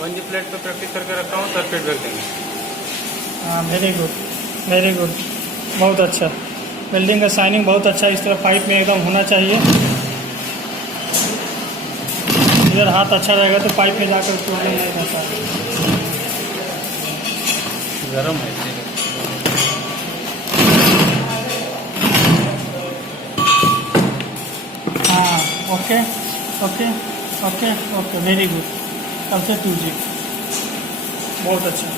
1G plate पे प्रैक्टिस करके रखा हूँ, सर्किट बेल्ट देंगे। हाँ, वेरी गुड, वेरी गुड, बहुत अच्छा। वेल्डिंग का शाइनिंग बहुत अच्छा, इस तरह पाइप में एकदम होना चाहिए। इधर हाथ अच्छा रहेगा तो पाइप में जाकर प्रॉब्लम नहीं रहता। गरम है। हाँ, okay okay okay okay, very good. अब से 2G बहुत अच्छा।